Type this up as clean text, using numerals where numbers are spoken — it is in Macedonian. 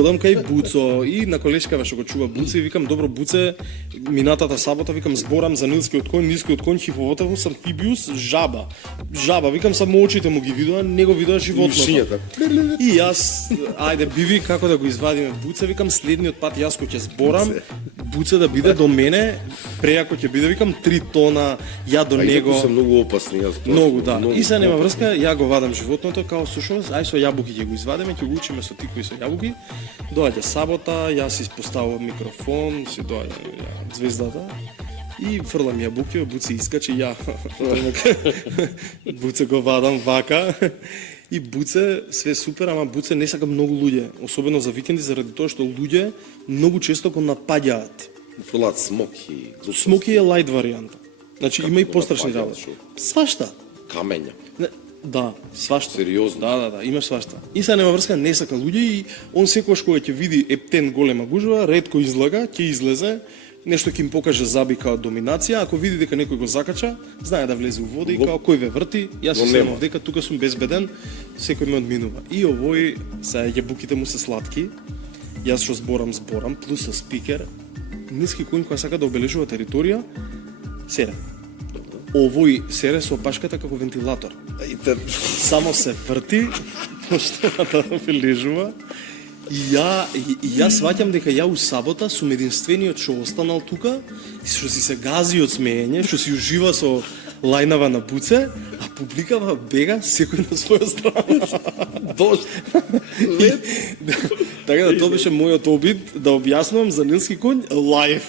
Одам кај Буцо и на колешкава што го чува Буце и викам добро Буце, минатата сабота викам зборам за нилскиот конј, нилскиот конј, хипопотамус, амфибиус, жаба. Жаба, викам само очите му ги видува, не го видува животното. И јас, ајде биви како да го извадиме Буце, викам следниот пат јас кој ќе зборам, Буце да биде до мене, преако ќе биде викам 3 тона, ја до него. Се многу опасни, јас тоа. Многу, да. И се нема врска, ја го вадам животното, као слушам, ај со јабуки ќе го извадиме, ќе го учиме со тикви со јабуки. Доаѓа сабота, јас испоставувам микрофон, си доаѓа звездата и фрлам јабуки, Буце искачи, ја Буце го вадам вака и Буце све супер, ама Буце не сака многу луѓе, особено за викенди заради тоа што луѓе многу често го напаѓаат. Фрлаат смоки. Смоки е лајт варијанта. Значи има и пострашни работи. Свашта. Камења. Да, свашта. Сериозно? Да, има свашта. И се нема врска, не сака луѓе и он секогаш кога ќе види ептен голема гужва, ретко излага, ќе излезе, нешто ќе им покаже заби као доминација, ако види дека некој го закача, знае да влезе у вода и као кој ве врти, јас се сремав дека тука сум безбеден, секој ме одминува. И овој, сега јабуките му се сладки, јас што зборам, плюс со спикер, нилски конј која сака да обележува територија, сере. Овој сере со опашката како вентилатор. Само се врти, поштовата обележува. И јас сваќам дека ја у сабота сум единствениот што останал тука, што си се гази од смеење, што си ужива со лајнава на Буце, а публикава бега секој на своја страна. Дошт. Така да тоа беше мојот обид да објаснувам за нилски конј лајв.